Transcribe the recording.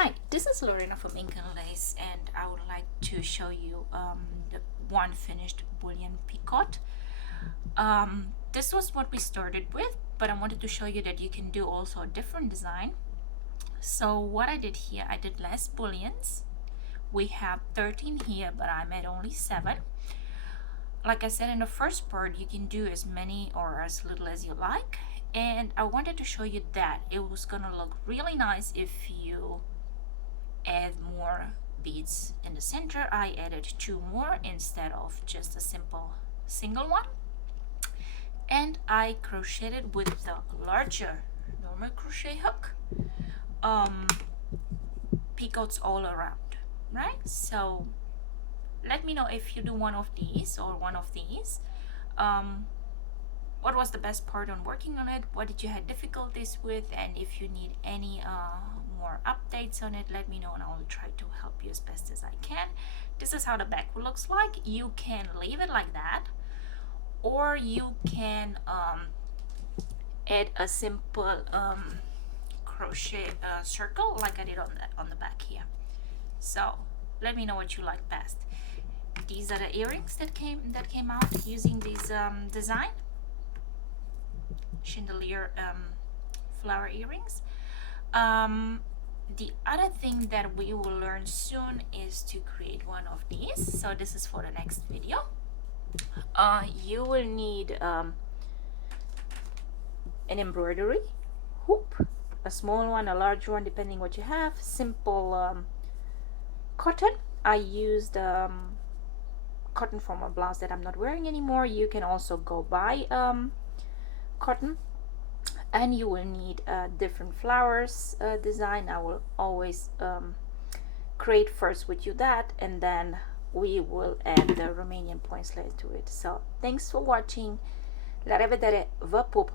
Hi, this is Lorena from Ink and Lace, and I would like to show you the one finished bullion picot. This was what we started with, but I wanted to show you that you can do also a different design. So what I did here, I did less bullions. We have 13 here, but I made only 7. Like I said in the first part, you can do as many or as little as you like, and I wanted to show you that it was gonna look really nice if you add more beads in the center. I added 2 more instead of just a simple single one, and I crocheted with the larger normal crochet hook picots all around, right? So let me know if you do one of these or one of these. What was the best part on working on it? What did you have difficulties with? And if you need any more updates on it, let me know and I will try to help you as best as I can. This is how the back looks like. You can leave it like that, or you can add a simple crochet circle like I did on the back here. So let me know what you like best. These are the earrings that came out using this design. Chandelier flower earrings. The other thing that we will learn soon is to create one of these. So this is for the next video. You will need an embroidery hoop, a small one, a large one, depending what you have. Simple cotton. I used cotton from a blouse that I'm not wearing anymore. You can also go buy cotton, and you will need different flowers design. I will always create first with you that, and then we will add the Romanian points lace to it. So thanks for watching. La revedere, vă pup!